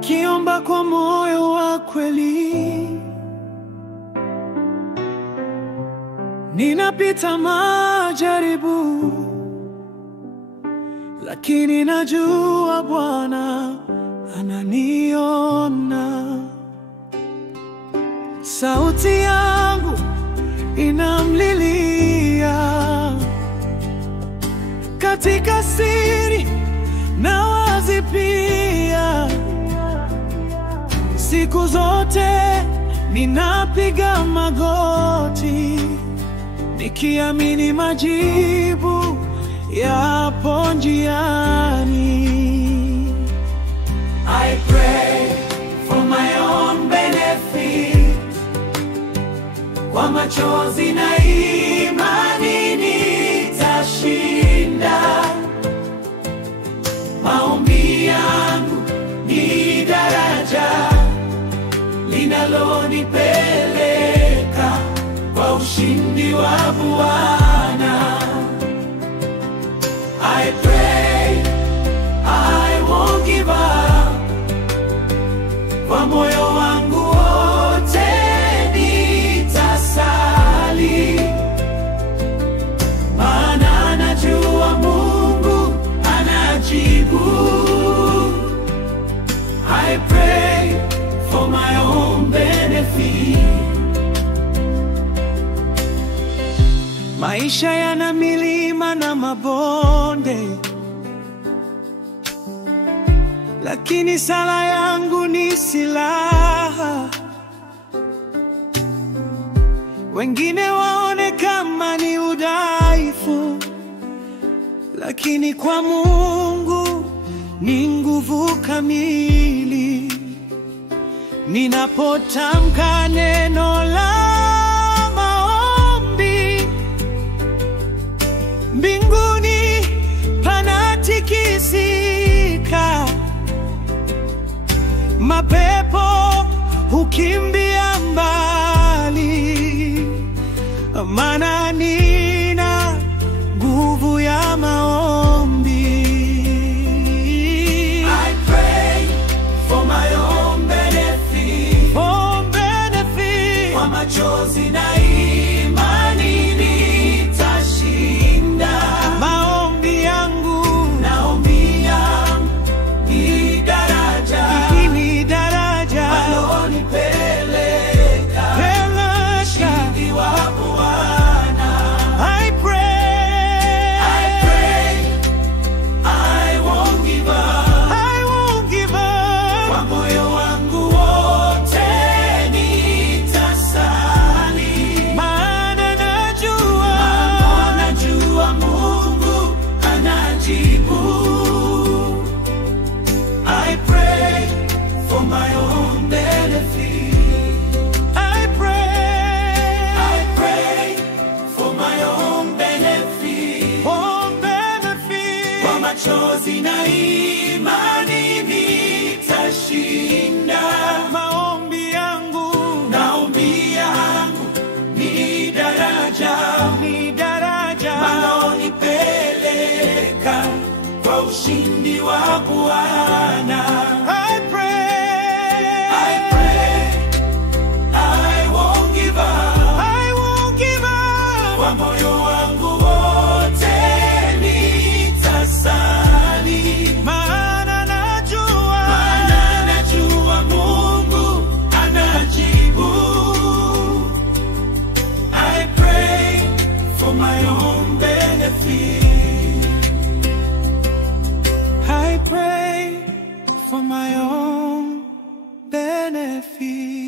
nikiomba kwa moyo wa kweli. Ninapita majaribu, lakini najua Bwana ananiona. Sauti yangu inamlilia katika siri na wazi pia. Siku zote ninapiga magoti, nikiamini majibu yapo njiani. I pray for my own benefit, kwa machozi na imani nitashinda. Maombi yangu ni daraja linalonipeleka kwa ushindi wa Bwana. I pray, I won't give up. Kwa moyo wangu wote nitasali, maana najua Mungu anajibu. I pray for my own benefit. Maisha yana milima na mabonde, lakini sala yangu ni silaha. Wengine waone kama ni udhaifu, lakini kwa Mungu ni nguvu kamili. Ninapotamka neno la maombi, mbinguni panatikisika. Mapepo hukimbia mbali, maana nina nguvu ya maombi. I pray for my own benefit, own benefit. Kwa machozi na imani nitashinda. Maombi yangu ni daraja alonipeleka ushindi wa Bwana. I pray, I won't give up. I won't give up. Kwa moyo wangu wote nitasali, maana najua Mungu anajibu. I pray for my own benefit. I pray for my own benefit. Own benefit. Kwa machozi na imani nitashinda. Maombi yangu ni daraja alonipeleka kwa ushindi wa Bwana. I pray, I won't give up. I won't give up. Kwa moyo wangu wote nitasali, maana najua Mungu anajibu. I pray for my own benefit. I pray for my own benefit.